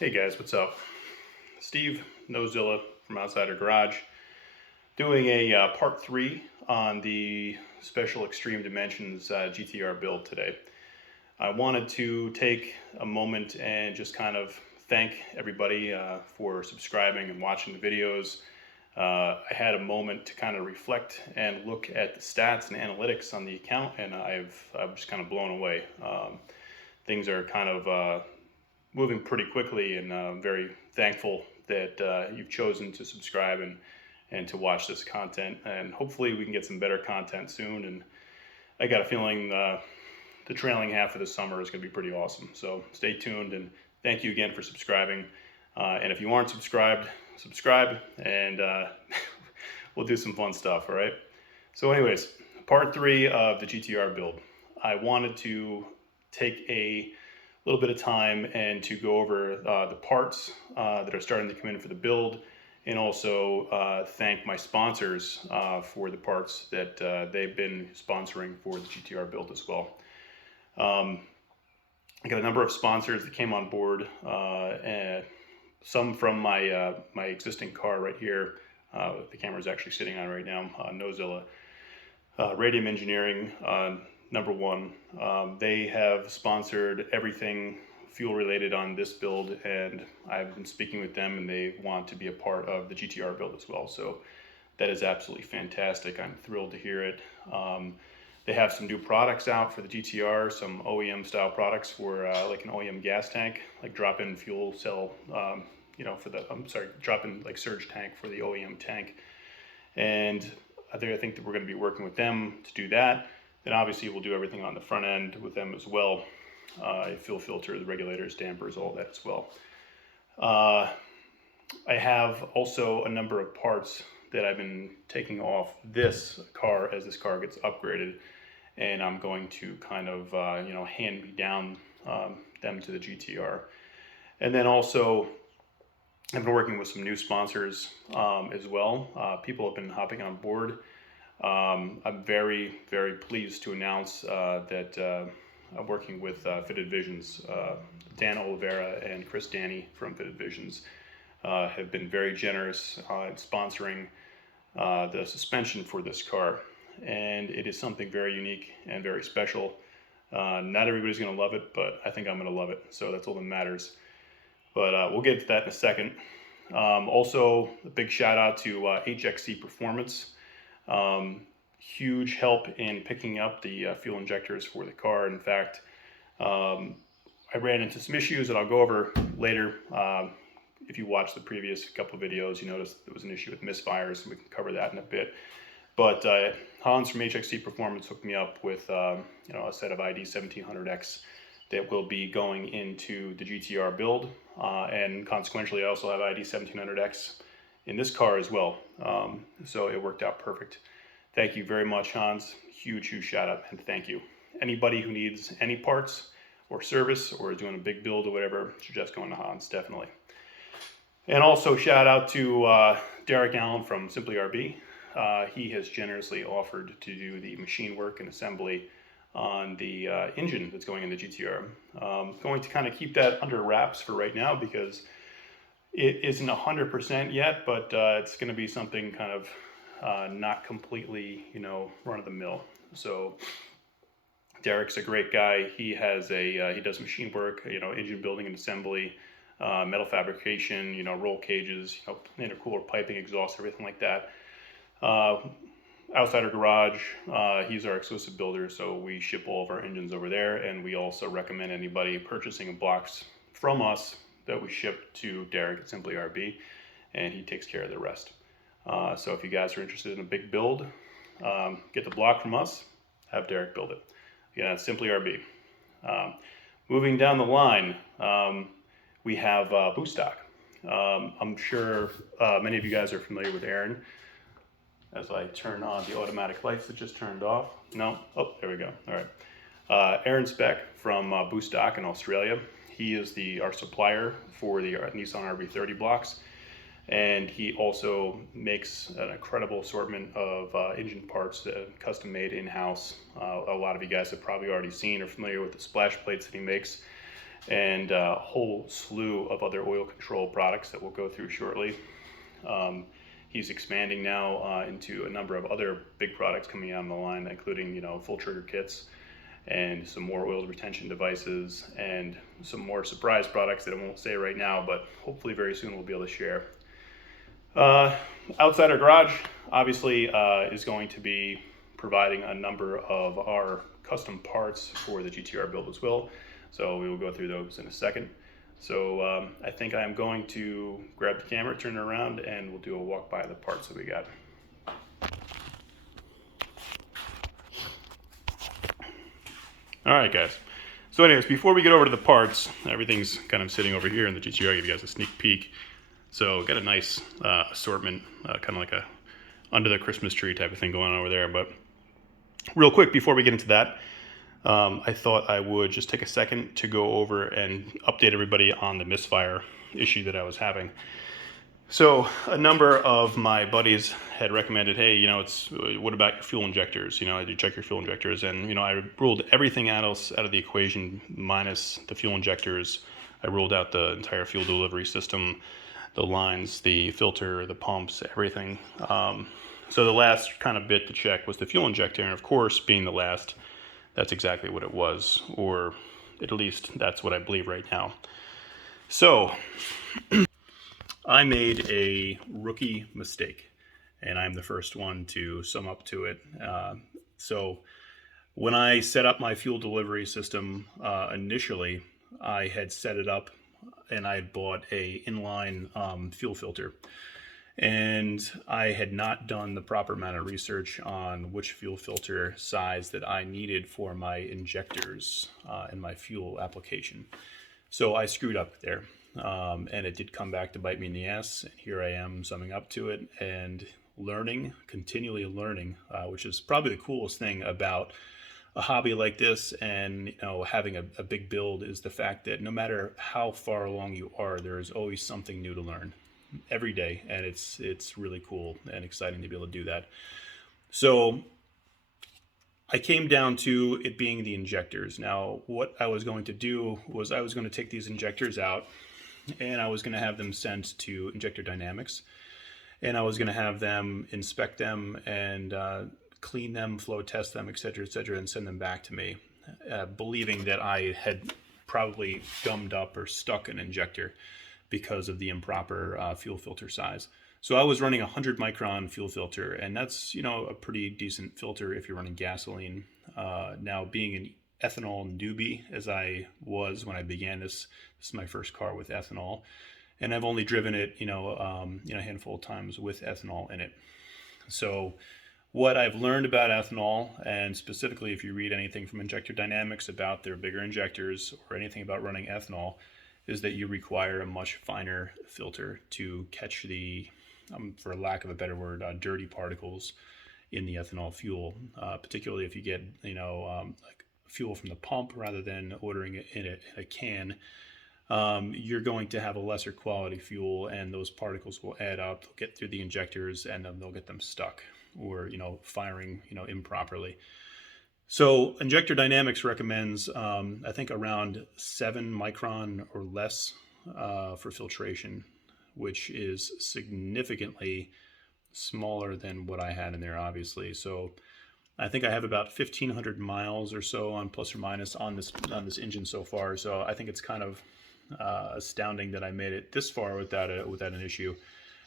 Hey guys, what's up? Steve, Nozilla from Outsider Garage, doing a part 3 on the Special Extreme Dimensions GTR build today. I wanted to take a moment and just kind of thank everybody for subscribing and watching the videos. I had a moment to kind of reflect and look at the stats and analytics on the account, and I'm just kind of blown away. Things are kind of moving pretty quickly, and I'm very thankful that you've chosen to subscribe and to watch this content, and hopefully we can get some better content soon. And I got a feeling the trailing half of the summer is going to be pretty awesome, so stay tuned, and thank you again for subscribing. And if you aren't subscribed, subscribe, and we'll do some fun stuff. All right, so anyways, part 3 of the GTR build. I wanted to take a little bit of time and to go over the parts that are starting to come in for the build, and also thank my sponsors for the parts that they've been sponsoring for the GTR build as well. I got a number of sponsors that came on board, and some from my my existing car right here. The camera is actually sitting on right now. Nozilla, Radium Engineering. Number one, they have sponsored everything fuel related on this build, and I've been speaking with them, and they want to be a part of the GTR build as well. So that is absolutely fantastic. I'm thrilled to hear it. They have some new products out for the GTR, some OEM style products for like an OEM gas tank, like drop-in fuel cell, for the, drop-in like surge tank for the OEM tank. And I think that we're going to be working with them to do that. Then obviously we'll do everything on the front end with them as well. Fuel filter, the regulators, dampers, all that as well. I have also a number of parts that I've been taking off this car as this car gets upgraded, and I'm going to kind of hand me down them to the GTR. And then also I've been working with some new sponsors as well. People have been hopping on board. I'm very, very pleased to announce that I'm working with Fitted Visions. Dan Oliveira and Chris Danny from Fitted Visions have been very generous in sponsoring the suspension for this car. And it is something very unique and very special. Not everybody's going to love it, but I think I'm going to love it. So that's all that matters. But we'll get to that in a second. Also, a big shout out to HXC Performance. Huge help in picking up the fuel injectors for the car. In fact, I ran into some issues that I'll go over later. If you watch the previous couple of videos, you noticed there was an issue with misfires, and we can cover that in a bit. But Hans from HXC Performance hooked me up with a set of ID 1700X that will be going into the GTR build, and consequentially I also have ID 1700X in this car as well. So it worked out perfect. Thank you very much, Hans. Huge shout out, and thank you. Anybody who needs any parts or service or is doing a big build or whatever, suggest going to Hans, definitely. And also shout out to Derek Allen from Simply RB. He has generously offered to do the machine work and assembly on the engine that's going in the GTR. Going to kind of keep that under wraps for right now because it isn't 100% yet, but it's going to be something kind of not completely, run-of-the-mill. So Derek's a great guy. He has he does machine work, engine building and assembly, metal fabrication, roll cages, intercooler piping, exhaust, everything like that. Outsider Garage, he's our exclusive builder, so we ship all of our engines over there, and we also recommend anybody purchasing blocks from us that we ship to Derek at Simply RB, and he takes care of the rest. So if you guys are interested in a big build, get the block from us, have Derek build it. Again, that's Simply RB. Moving down the line, we have Bootstock. I'm sure many of you guys are familiar with Aaron. As I turn on the automatic lights that just turned off. No? Oh, there we go. All right. Aaron Speck from Bootstock in Australia. He is our supplier for the Nissan R32 blocks. And he also makes an incredible assortment of engine parts that are custom made in-house. A lot of you guys have probably already seen or familiar with the splash plates that he makes. and a whole slew of other oil control products that we'll go through shortly. He's expanding now into a number of other big products coming out on the line, including, you know, full trigger kits and some more oil retention devices and some more surprise products that I won't say right now, but hopefully very soon we'll be able to share. Outside our garage, obviously, is going to be providing a number of our custom parts for the GTR build as well. So we will go through those in a second. So I think I am going to grab the camera, turn it around, and we'll do a walk by the parts that we got. All right, guys. So anyways, before we get over to the parts, everything's kind of sitting over here in the GTR. I'll give you guys a sneak peek. So got a nice assortment, kind of like a under the Christmas tree type of thing going on over there. But real quick, before we get into that, I thought I would just take a second to go over and update everybody on the misfire issue that I was having. So a number of my buddies had recommended, hey, you know, what about your fuel injectors? You know, did you check your fuel injectors? And, you know, I ruled everything else out of the equation minus the fuel injectors. I ruled out the entire fuel delivery system, the lines, the filter, the pumps, everything. So the last kind of bit to check was the fuel injector. And of course, being the last, that's exactly what it was, or at least that's what I believe right now. So I made a rookie mistake, and I'm the first one to sum up to it. So when I set up my fuel delivery system initially, I had set it up and I had bought a inline fuel filter. And I had not done the proper amount of research on which fuel filter size that I needed for my injectors in my fuel application. So I screwed up there. And it did come back to bite me in the ass. And here I am summing up to it and learning, continually learning, which is probably the coolest thing about a hobby like this. And, you know, having a big build is the fact that no matter how far along you are, there is always something new to learn every day. And it's really cool and exciting to be able to do that. So I came down to it being the injectors. Now, what I was going to do was I was going to take these injectors out and I was going to have them sent to Injector Dynamics, and I was going to have them inspect them and clean them, flow test them, etc., and send them back to me, believing that I had probably gummed up or stuck an injector because of the improper fuel filter size. So I was running a 100 micron fuel filter, and that's, you know, a pretty decent filter if you're running gasoline. Now, being an ethanol newbie as I was when I began this is my first car with ethanol, and I've only driven it, a handful of times with ethanol in it. So what I've learned about ethanol, and specifically if you read anything from Injector Dynamics about their bigger injectors or anything about running ethanol, is that you require a much finer filter to catch the, for lack of a better word, dirty particles in the ethanol fuel, particularly if you get, like fuel from the pump rather than ordering it in a can. You're going to have a lesser quality fuel, and those particles will add up, they'll get through the injectors, and then they'll get them stuck or, firing, improperly. So Injector Dynamics recommends, I think, around 7 micron or less for filtration, which is significantly smaller than what I had in there, obviously. So I think I have about 1,500 miles or so on plus or minus on this engine so far. So I think it's kind of astounding that I made it this far without an issue.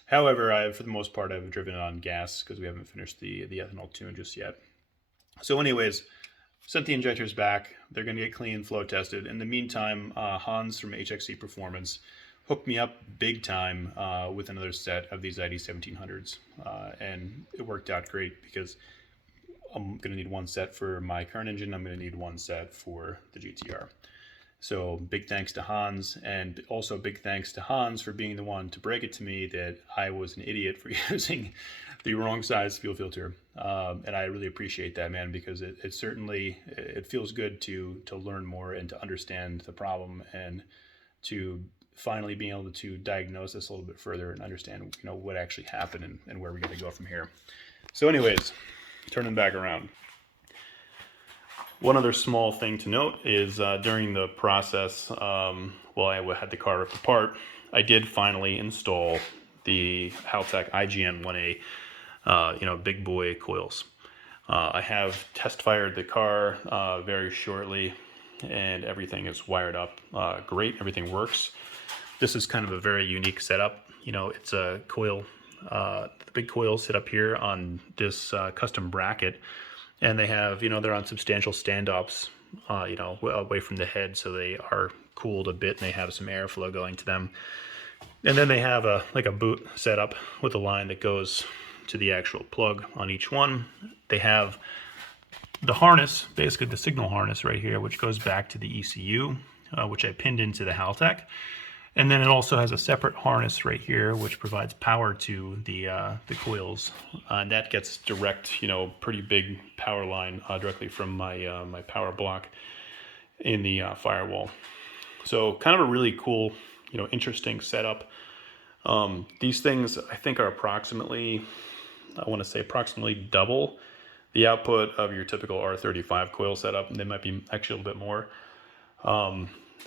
However, for the most part, I've driven it on gas because we haven't finished the ethanol tune just yet. So anyways, sent the injectors back. They're going to get clean, flow tested. In the meantime, Hans from HXC Performance hooked me up big time with another set of these ID 1700s. And it worked out great because I'm going to need one set for my current engine. I'm going to need one set for the GTR. So big thanks to Hans, and also big thanks to Hans for being the one to break it to me that I was an idiot for using the wrong size fuel filter. And I really appreciate that, man, because it certainly feels good to learn more and to understand the problem and to finally being able to diagnose this a little bit further and understand, what actually happened and where we're going to go from here. So anyways, turning back around. One other small thing to note is during the process, while I had the car ripped apart, I did finally install the Haltech IGN 1A, big boy coils. I have test fired the car very shortly, and everything is wired up great. Everything works. This is kind of a very unique setup. It's a coil. The big coils sit up here on this custom bracket, and they have, they're on substantial stand-ups, away from the head, so they are cooled a bit, and they have some airflow going to them. And then they have a boot setup with a line that goes to the actual plug on each one. They have the harness, basically the signal harness right here, which goes back to the ECU, which I pinned into the Haltech. And then it also has a separate harness right here, which provides power to the coils, and that gets direct, pretty big power line directly from my my power block in the firewall. So kind of a really cool, interesting setup. These things I think are approximately double the output of your typical R35 coil setup. They might be actually a little bit more,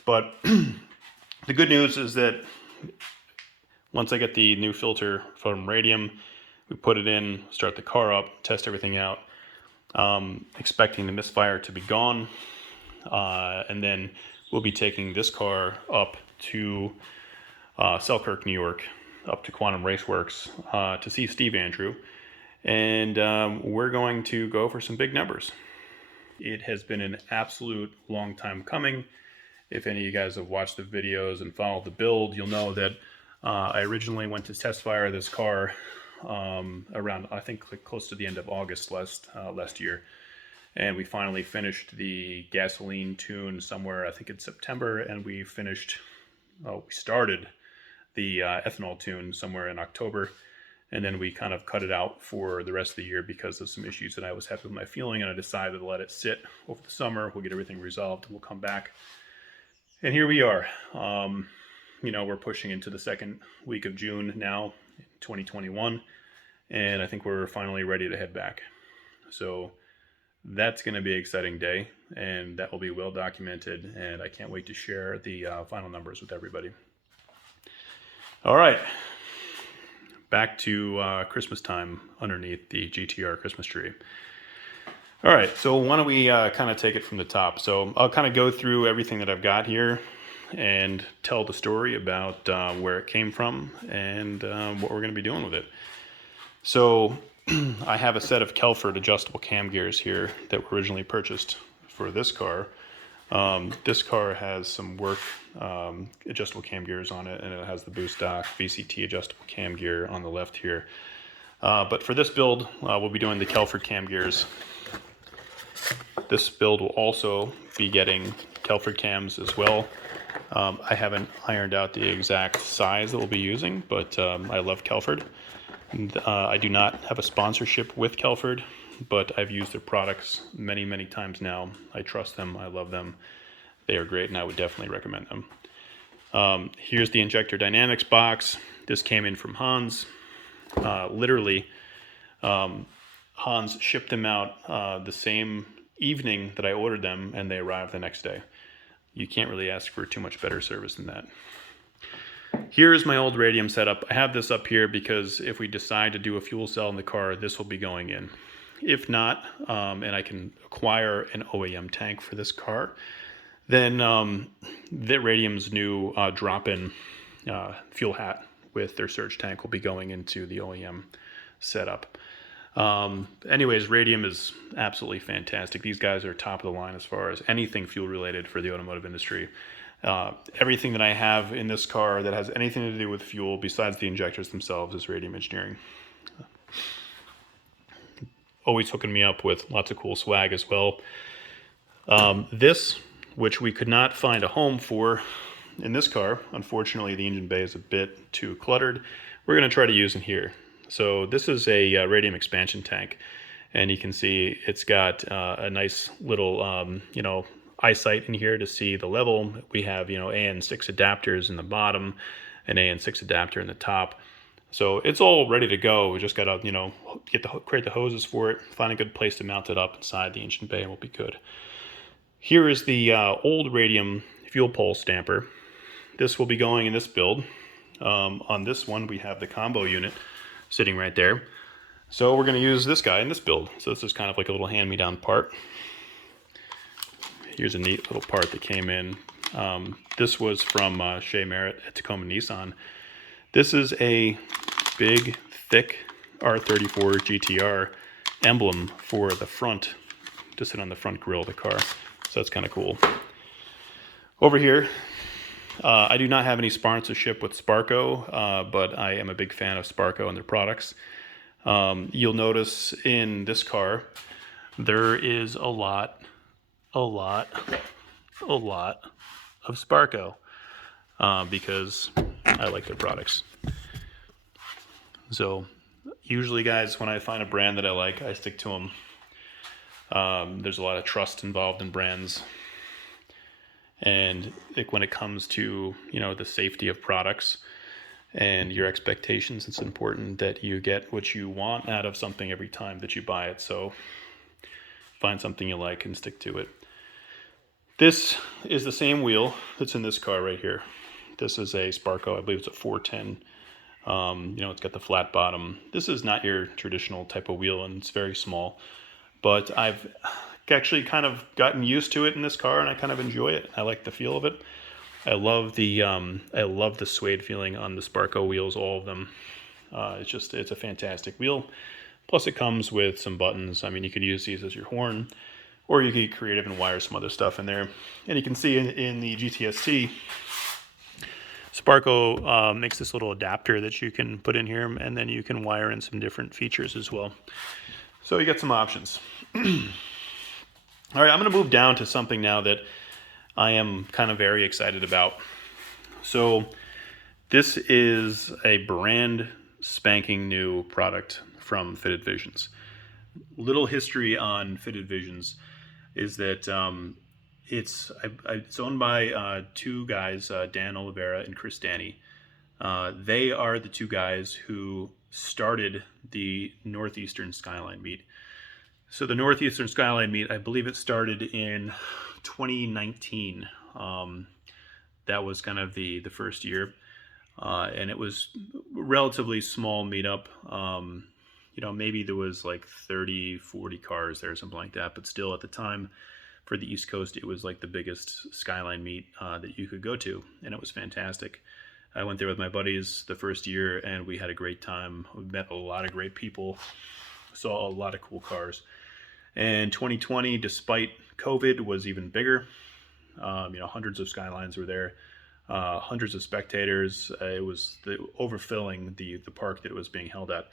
but the good news is that once I get the new filter from Radium, we put it in, start the car up, test everything out, expecting the misfire to be gone, and then we'll be taking this car up to Selkirk, New York, up to Quantum Raceworks to see Steve Andrew, and we're going to go for some big numbers. It has been an absolute long time coming. If any of you guys have watched the videos and followed the build, you'll know that I originally went to test fire this car around, I think, close to the end of August last year. And we finally finished the gasoline tune somewhere, I think in September, and we started the ethanol tune somewhere in October. And then we kind of cut it out for the rest of the year because of some issues that I was having with my fueling, and I decided to let it sit over the summer. We'll get everything resolved and we'll come back. And here we are. We're pushing into the second week of June now, 2021, and I think we're finally ready to head back. So that's going to be an exciting day, and that will be well documented, and I can't wait to share the final numbers with everybody. All right, back to Christmas time underneath the GTR Christmas tree. All right, so why don't we kind of take it from the top. So I'll kind of go through everything that I've got here and tell the story about where it came from and what we're going to be doing with it. So I have a set of Kelford adjustable cam gears here that were originally purchased for this car. This car has some work adjustable cam gears on it, and it has the boost stock VCT adjustable cam gear on the left here. But for this build, we'll be doing the Kelford cam gears. This build will also be getting Kelford cams as well. I haven't ironed out the exact size that we'll be using, but I love Kelford. And, I do not have a sponsorship with Kelford, but I've used their products many, many times now. I trust them. I love them. They are great, and I would definitely recommend them. Here's the injector dynamics box. This came in from Hans. Literally, Hans shipped them out the same evening that I ordered them, and they arrived the next day. You can't really ask for too much better service than that. Here is my old Radium setup. I have this up here because if we decide to do a fuel cell in the car, this will be going in. If not, and I can acquire an OEM tank for this car, then the Radium's new drop-in fuel hat with their surge tank will be going into the OEM setup. Anyways, Radium is absolutely fantastic. These guys are top of the line as far as anything fuel related for the automotive industry. Everything that I have in this car that has anything to do with fuel besides the injectors themselves is Radium engineering. Always hooking me up with lots of cool swag as well. This, which we could not find a home for in this car, unfortunately the engine bay is a bit too cluttered. We're going to try to use in here. So this is a Radium expansion tank, and you can see it's got a nice little eyesight in here to see the level. We have AN6 adapters in the bottom, an AN6 adapter in the top. So it's all ready to go. We just gotta, you know, create the hoses for it, find a good place to mount it up inside the engine bay, and we'll be good. Here is the old radium fuel pole stamper. This will be going in this build. On this one, we have the combo unit sitting right there. So we're going to use this guy in this build. So this is kind of like a little hand-me-down part. Here's a neat little part that came in. This was from Shay Merritt at Tacoma Nissan. This is a big, thick R34 GTR emblem for the front, to sit on the front grille of the car. So that's kind of cool. Over here, I do not have any sponsorship with Sparco, but I am a big fan of Sparco and their products. You'll notice in this car, there is a lot of Sparco, because I like their products. So usually, guys, when I find a brand that I like, I stick to them. There's a lot of trust involved in brands. And like when it comes to, you know, the safety of products and your expectations, it's important that you get what you want out of something every time that you buy it. So find something you like and stick to it. This is the same wheel that's in this car right here. This is a Sparco, I believe it's a 410. You know, it's got the flat bottom. This is not your traditional type of wheel, and it's very small. But I've actually kind of gotten used to it in this car, and I kind of enjoy it. I like the feel of it. I love the suede feeling on the Sparco wheels, all of them. It's a fantastic wheel. Plus, it comes with some buttons. I mean, you could use these as your horn, or you could get creative and wire some other stuff in there. And you can see in the GTSC, Sparco makes this little adapter that you can put in here, and then you can wire in some different features as well. So you get some options. All right, I'm going to move down to something now that I am kind of very excited about. So this is a brand spanking new product from Fitted Visions. Little history on Fitted Visions is that it's owned by two guys, Dan Oliveira and Chris Danny. They are the two guys who started the Northeastern Skyline meet. So the Northeastern Skyline meet, I believe it started in 2019. That was kind of the first year. And it was a relatively small meetup. You know, maybe there was like 30, 40 cars there, something like that. But still, at the time, for the East Coast, it was like the biggest Skyline meet that you could go to. And it was fantastic. I went there with my buddies the first year, and we had a great time. We met a lot of great people, saw a lot of cool cars. And 2020, despite COVID, was even bigger. You know, hundreds of Skylines were there, hundreds of spectators. It was overfilling the park that it was being held at.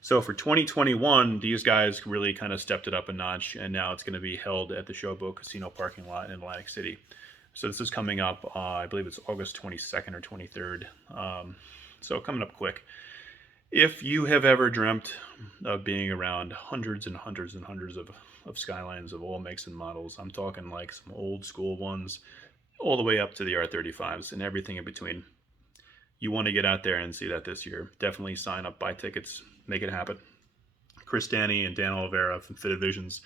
So for 2021, these guys really kind of stepped it up a notch, and now it's going to be held at the Showboat Casino parking lot in Atlantic City. So this is coming up, I believe it's August 22nd or 23rd. So coming up quick. If you have ever dreamt of being around hundreds and hundreds and hundreds of Skylines of all makes and models, I'm talking like some old school ones, all the way up to the R35s and everything in between. You want to get out there and see that this year. Definitely sign up, buy tickets, make it happen. Chris Danny and Dan Oliveira from Fitted Visions,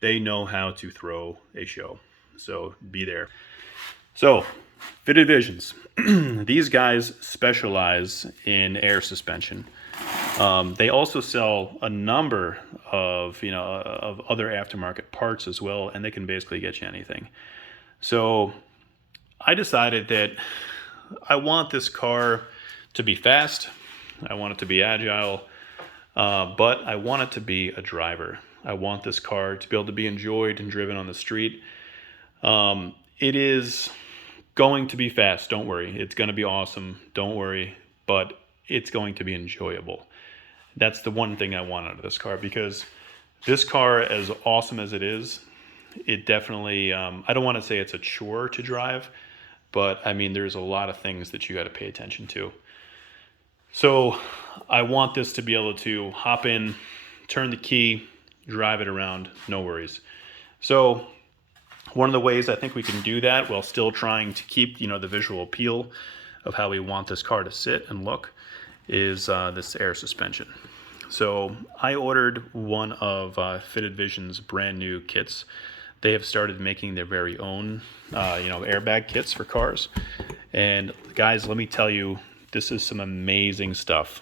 they know how to throw a show. So be there. So, Fitted Visions. These guys specialize in air suspension. They also sell a number of, of other aftermarket parts as well, and they can basically get you anything. So I decided that I want this car to be fast. I want it to be agile, but I want it to be a driver. I want this car to be able to be enjoyed and driven on the street. It is going to be fast, don't worry. It's going to be awesome, don't worry, but it's going to be enjoyable. That's the one thing I want out of this car, because this car, as awesome as it is, it definitely, I don't want to say it's a chore to drive, but I mean, there's a lot of things that you got to pay attention to. So I want this to be able to hop in, turn the key, drive it around, no worries. So one of the ways I think we can do that while still trying to keep, the visual appeal of how we want this car to sit and look is this air suspension. So I ordered one of Fitted Vision's brand new kits. They have started making their very own, airbag kits for cars. And guys, let me tell you, this is some amazing stuff.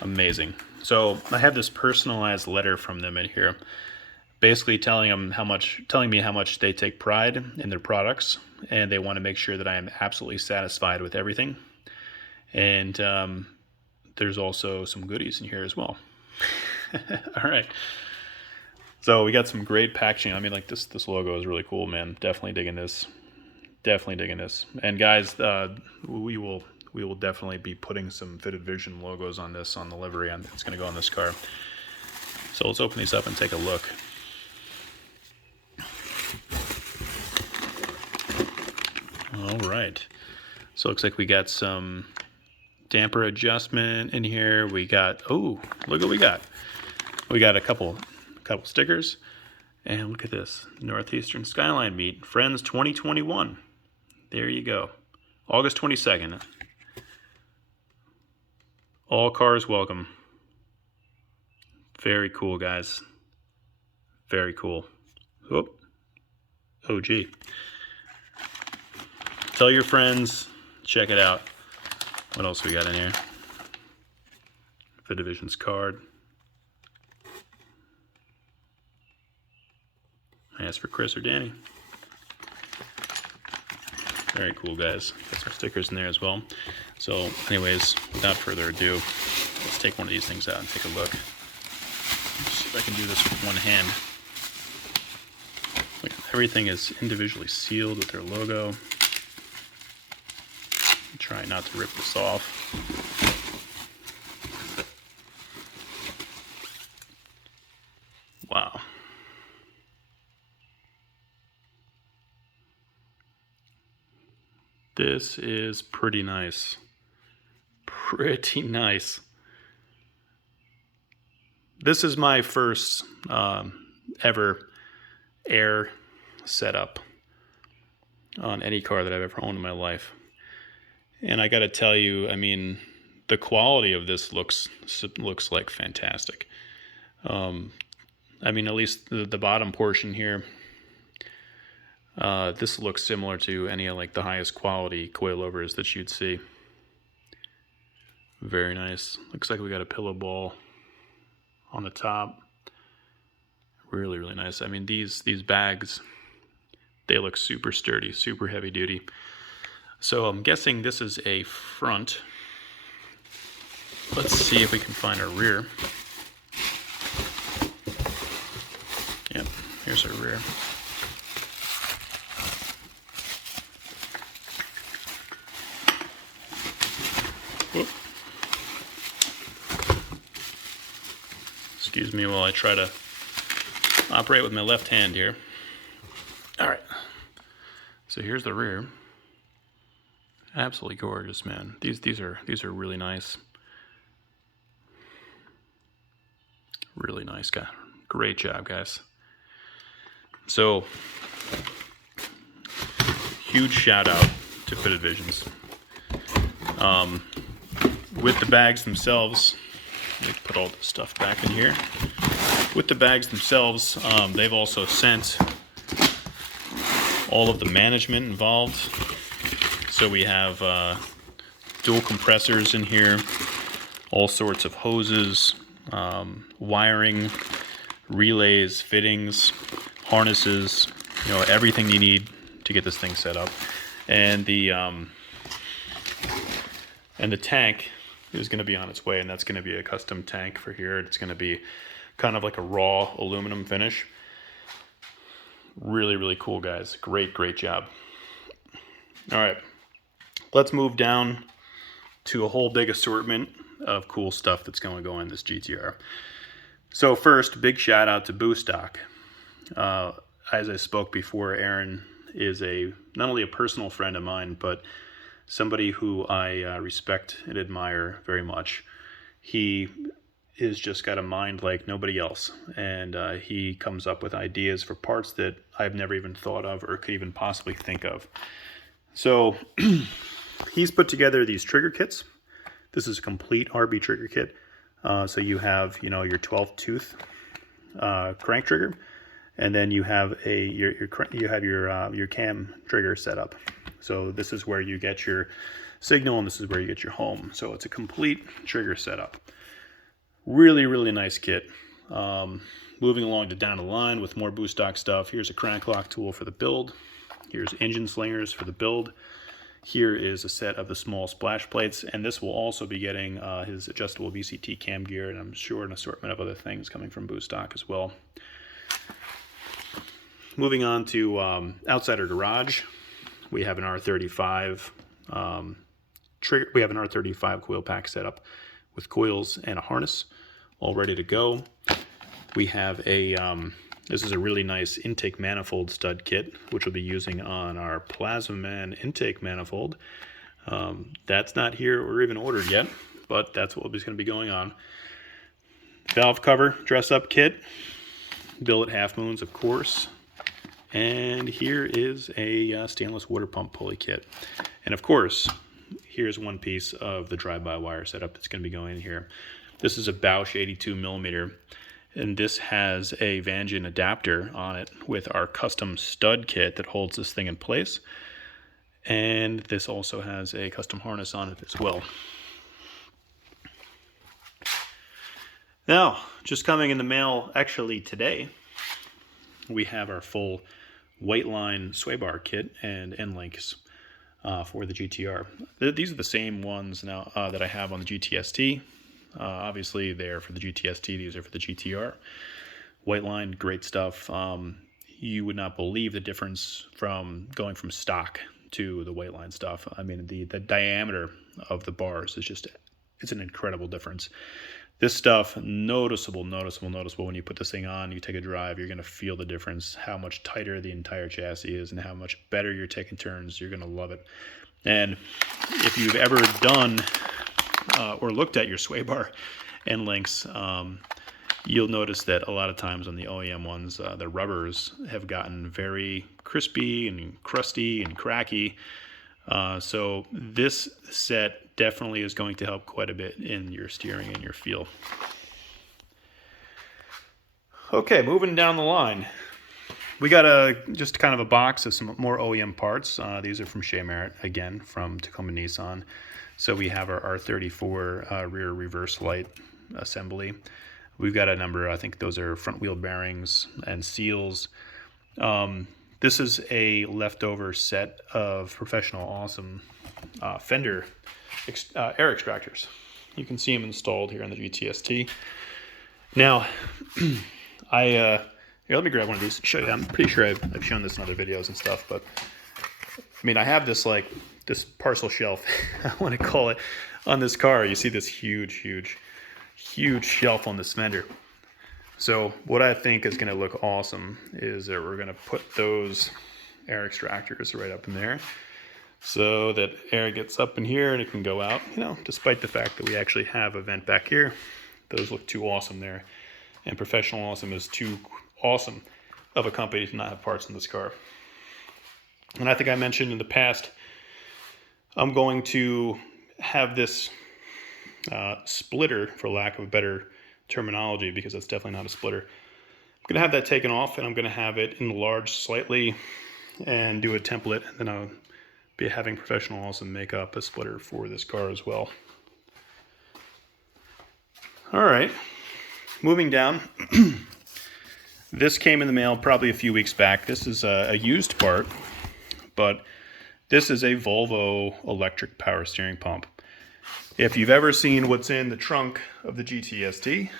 Amazing. So I have this personalized letter from them in here, basically telling me how much they take pride in their products, and they want to make sure that I am absolutely satisfied with everything. And there's also some goodies in here as well. All right. So we got some great packaging. I mean, like this logo is really cool, man. Definitely digging this. Definitely digging this. And guys, we will definitely be putting some Fitted Vision logos on this on the livery. It's going to go on this car. So let's open these up and take a look. All right. So it looks like we got some damper adjustment in here. We got, oh, look what we got. We got a couple stickers. And look at this. Northeastern Skyline Meet, Friends 2021. There you go. August 22nd. All cars welcome. Very cool, guys. Very cool. Oop. Oh, gee. Tell your friends. Check it out. What else we got in here? Fitted Vision's card. I asked for Chris or Danny. Very cool, guys. Got some stickers in there as well. So anyways, without further ado, let's take one of these things out and take a look. Let's see if I can do this with one hand. Everything is individually sealed with their logo. Try not to rip this off. Wow. This is pretty nice. Pretty nice. This is my first ever air setup on any car that I've ever owned in my life. And I gotta tell you, I mean, the quality of this looks like fantastic. I mean, at least the bottom portion here, this looks similar to any of like the highest quality coilovers that you'd see. Very nice. Looks like we got a pillow ball on the top. Really, really nice. I mean, these bags, they look super sturdy, super heavy duty. So I'm guessing this is a front. Let's see if we can find our rear. Yep, here's our rear. Whoop. Excuse me while I try to operate with my left hand here. All right, so here's the rear. Absolutely gorgeous, man. These are really nice. Really nice, guy. Great job, guys. So, huge shout out to Fitted Visions. With the bags themselves, let me put all this stuff back in here. With the bags themselves, they've also sent all of the management involved. So we have dual compressors in here, all sorts of hoses, wiring, relays, fittings, harnesses, everything you need to get this thing set up. And the tank is going to be on its way, and that's going to be a custom tank for here. It's going to be kind of like a raw aluminum finish. Really, really cool, guys. Great job. All right. Let's move down to a whole big assortment of cool stuff that's going to go in this GTR. So first, big shout out to Boostock. As I spoke before, Aaron is not only a personal friend of mine, but somebody who I respect and admire very much. He has just got a mind like nobody else, and he comes up with ideas for parts that I've never even thought of or could even possibly think of. So he's put together these trigger kits This is a complete RB trigger kit. So you have, you know, your 12 tooth crank trigger, and then you have your cam trigger set up. So this is where you get your signal, and this is where you get your home. So it's a complete trigger setup. Really, really nice kit. Moving along to down the line with more boost stock stuff. Here's a crank lock tool for the build. Here's engine slingers for the build. Here is a set of the small splash plates, and this will also be getting his adjustable VCT cam gear, and I'm sure an assortment of other things coming from boost stock as well. Moving on to outside our garage, we have an R35 trigger. We have an R35 coil pack set up with coils and a harness, all ready to go. We have a this is a really nice intake manifold stud kit, which we'll be using on our Plasma Man intake manifold. That's not here or even ordered yet, but that's what is going to be going on. Valve cover dress-up kit, billet half moons, of course. And here is a stainless water pump pulley kit. And of course, here's one piece of the drive-by wire setup that's going to be going in here. This is a Bosch 82 millimeter, and this has a Vangean adapter on it with our custom stud kit that holds this thing in place. And this also has a custom harness on it as well. Now, just coming in the mail actually today, we have our full Whiteline sway bar kit and end links for the GTR. These are the same ones now that I have on the GTST. Obviously they're for the GTST, these are for the GTR. Whiteline, great stuff. You would not believe the difference from going from stock to the Whiteline stuff. I mean, the diameter of the bars is just, it's an incredible difference. This stuff, noticeable when you put this thing on, you take a drive, you're going to feel the difference, how much tighter the entire chassis is and how much better you're taking turns. You're going to love it. And if you've ever done or looked at your sway bar end links, you'll notice that a lot of times on the OEM ones, the rubbers have gotten very crispy and crusty and cracky. So this set definitely is going to help quite a bit in your steering and your feel. Okay, moving down the line. We got just kind of a box of some more OEM parts. These are from Shea Merritt, again, from Tacoma Nissan. So we have our R34 rear reverse light assembly. We've got a number, I think those are front wheel bearings and seals. This is a leftover set of Professional Awesome fender air extractors. You can see them installed here on the GTST. Now, here, let me grab one of these and show you. I'm pretty sure I've shown this in other videos and stuff, but I mean, I have this this parcel shelf, I want to call it, on this car. You see this huge shelf on this fender. So what I think is going to look awesome is that we're going to put those air extractors right up in there so that air gets up in here and it can go out, you know, despite the fact that we actually have a vent back here. Those look too awesome there. And Professional Awesome is too awesome of a company to not have parts in this car. And I think I mentioned in the past, I'm going to have this splitter, for lack of a better terminology, because it's definitely not a splitter. I'm going to have that taken off, and I'm going to have it enlarged slightly and do a template, and then I'll be having Professional Awesome make up a splitter for this car as well. All right, moving down. This came in the mail probably a few weeks back. This is a used part, but this is a Volvo electric power steering pump. If you've ever seen what's in the trunk of the GTST,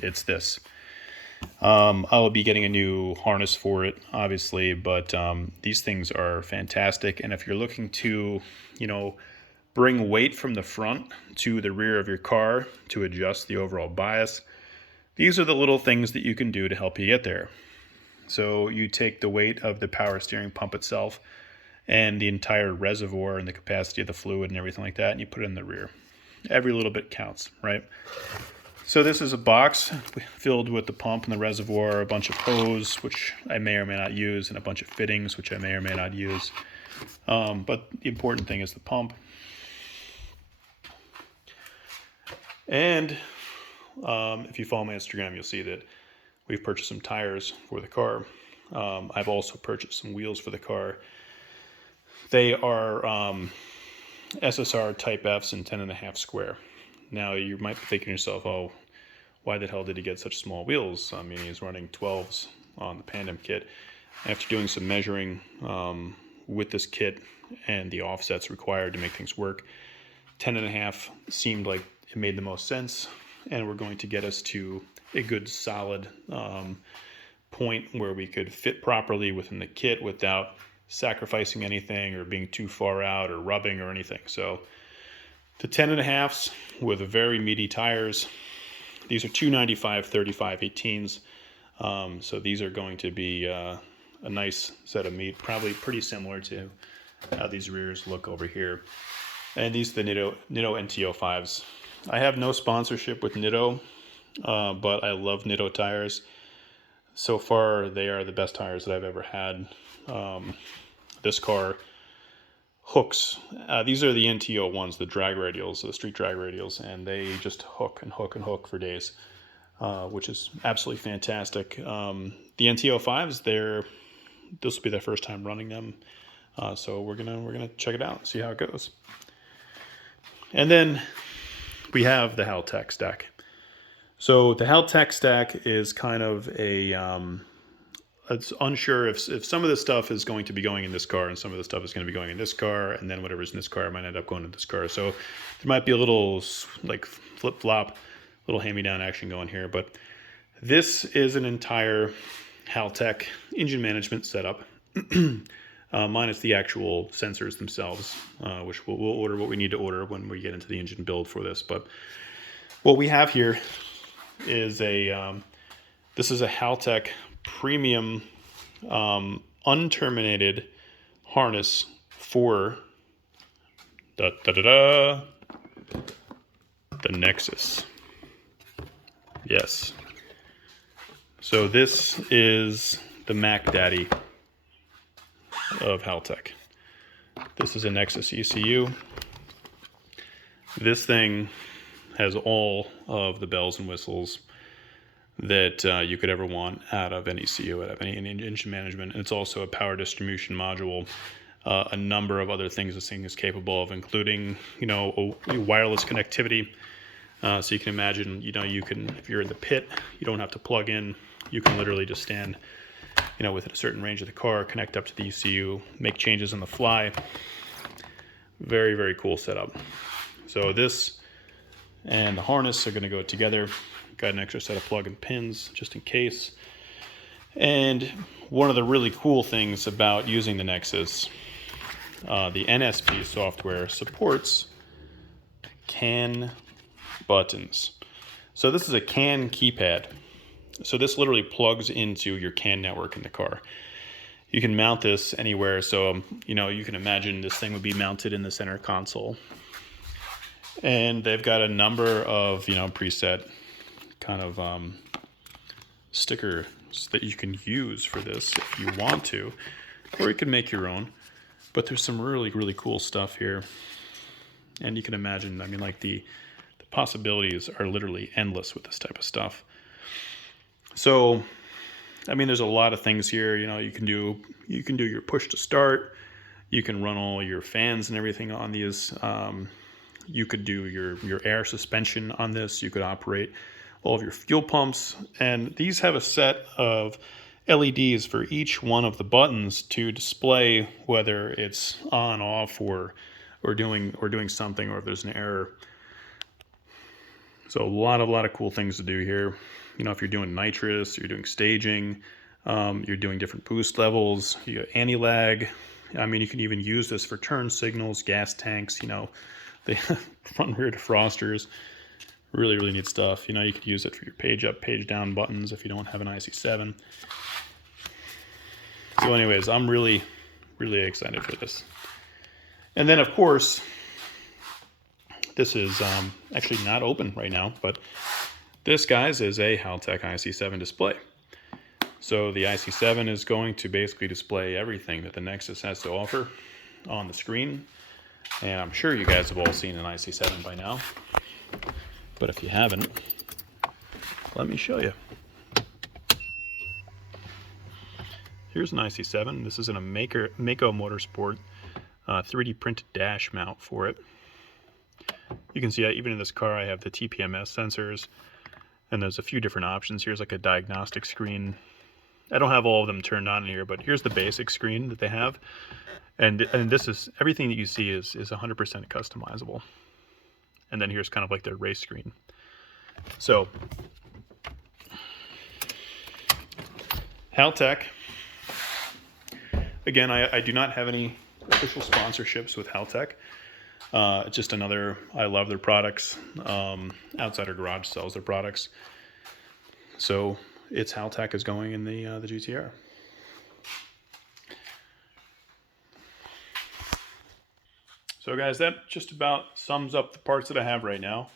it's this. I'll be getting a new harness for it, obviously, but these things are fantastic. And if you're looking to, you know, bring weight from the front to the rear of your car to adjust the overall bias, these are the little things that you can do to help you get there. So you take the weight of the power steering pump itself and the entire reservoir and the capacity of the fluid and everything like that, and you put it in the rear. Every little bit counts, right? So this is a box filled with the pump and the reservoir, a bunch of hose, which I may or may not use, and a bunch of fittings, which I may or may not use. But the important thing is the pump. And if you follow my Instagram, you'll see that we've purchased some tires for the car. I've also purchased some wheels for the car. They are SSR Type Fs and 10.5 square. Now you might be thinking to yourself, oh, why the hell did he get such small wheels? I mean, he's running 12s on the Pandem kit. After doing some measuring with this kit and the offsets required to make things work, 10.5 seemed like it made the most sense, and we're going to get us to a good solid point where we could fit properly within the kit without sacrificing anything or being too far out or rubbing or anything. So the 10.5s with very meaty tires. These are 295 35 18s. So these are going to be a nice set of meat, probably pretty similar to how these rears look over here. And these are the Nitto NTO5s. I have no sponsorship with Nitto, but I love Nitto tires. So far, they are the best tires that I've ever had. This car hooks. These are the NTO ones, the drag radials, the street drag radials, and they just hook and hook and hook for days, which is absolutely fantastic. The NTO 5s, this will be their first time running them, so we're gonna check it out, see how it goes. And then we have the Haltech stack. So the Haltech stack is kind of a it's unsure if some of this stuff is going to be going in this car and some of the stuff is going to be going in this car, and then whatever's in this car might end up going in this car. So there might be a little like flip-flop, little hand-me-down action going here. But this is an entire Haltech engine management setup, minus the actual sensors themselves, which we'll order what we need to order when we get into the engine build for this. But what we have here is this is a Haltech premium unterminated harness for the Nexus. Yes. So this is the Mac Daddy of Haltech. This is a Nexus ECU. This thing has all of the bells and whistles that you could ever want out of an ECU, out of any engine management. And it's also a power distribution module, a number of other things this thing is capable of, including, a wireless connectivity. So you can imagine, you can, if you're in the pit, you don't have to plug in. You can literally just stand, within a certain range of the car, connect up to the ECU, make changes on the fly. Very, very cool setup. So this and the harness are going to go together. Got an extra set of plug-in pins just in case. And one of the really cool things about using the Nexus, the NSP software supports CAN buttons. So this is a CAN keypad. So this literally plugs into your CAN network in the car. You can mount this anywhere. So, you can imagine this thing would be mounted in the center console. And they've got a number of, preset kind of stickers that you can use for this if you want to, or you can make your own. But there's some really, really cool stuff here. And you can imagine, the possibilities are literally endless with this type of stuff. So, there's a lot of things here. You can do your push to start. You can run all your fans and everything on these. You could do your air suspension on this. You could operate all of your fuel pumps. And these have a set of LEDs for each one of the buttons to display whether it's on, off, or doing something, or if there's an error. So a lot of cool things to do here. If you're doing nitrous, you're doing staging, you're doing different boost levels, you got anti-lag. You can even use this for turn signals, gas tanks, the front rear defrosters. Really, really neat stuff. You could use it for your page up, page down buttons if you don't have an IC7. So anyways, I'm really, really excited for this. And then, of course, this is actually not open right now, but this, guys, is a Haltech IC7 display. So the IC7 is going to basically display everything that the Nexus has to offer on the screen. And I'm sure you guys have all seen an IC7 by now. But if you haven't, let me show you. Here's an IC7. This is in a Mako Motorsport 3D printed dash mount for it. You can see that even in this car I have the TPMS sensors, and there's a few different options. Here's like a diagnostic screen. I don't have all of them turned on here, but here's the basic screen that they have. And this is, everything that you see is 100% customizable. And then here's kind of like their race screen. So, Haltech. Again, I do not have any official sponsorships with Haltech. It's just another, I love their products. Outsider Garage sells their products. So it's Haltech is going in the GTR. So guys, that just about sums up the parts that I have right now.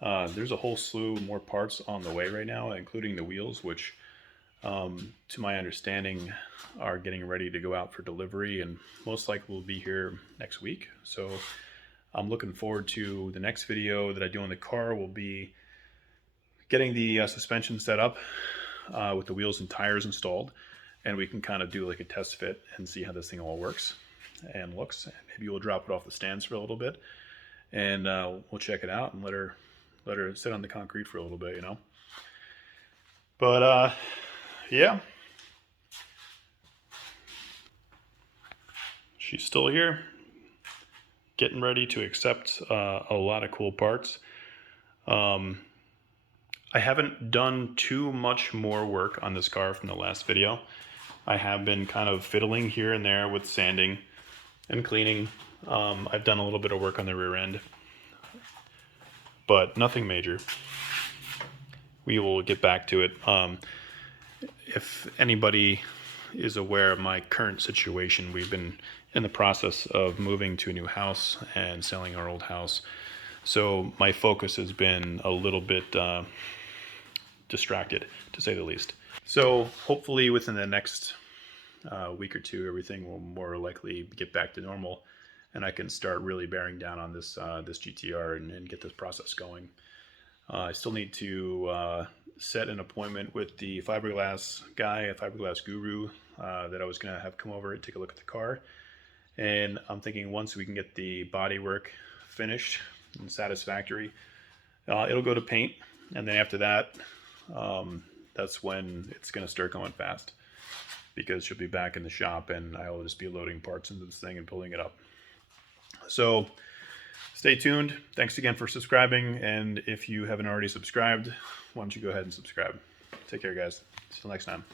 There's a whole slew more parts on the way right now, including the wheels, which to my understanding are getting ready to go out for delivery and most likely will be here next week. So I'm looking forward to the next video that I do on the car. Will be getting the suspension set up with the wheels and tires installed, and we can kind of do like a test fit and see how this thing all works and looks. And maybe we'll drop it off the stands for a little bit, and we'll check it out and let her sit on the concrete for a little bit, you know. But yeah, she's still here, getting ready to accept a lot of cool parts. I haven't done too much more work on this car from the last video. I have been kind of fiddling here and there with sanding and cleaning. I've done a little bit of work on the rear end, but nothing major. We will get back to it. If anybody is aware of my current situation, we've been in the process of moving to a new house and selling our old house. So my focus has been a little bit distracted, to say the least. So hopefully within the next week or two, everything will more likely get back to normal, and I can start really bearing down on this this GTR and get this process going. I still need to set an appointment with the fiberglass guy, a fiberglass guru that I was going to have come over and take a look at the car. And I'm thinking once we can get the body work finished and satisfactory, it'll go to paint, and then after that, that's when it's going to start going fast, because she'll be back in the shop and I will just be loading parts into this thing and pulling it up. So stay tuned. Thanks again for subscribing, and if you haven't already subscribed, why don't you go ahead and subscribe. Take care, guys. Till next time.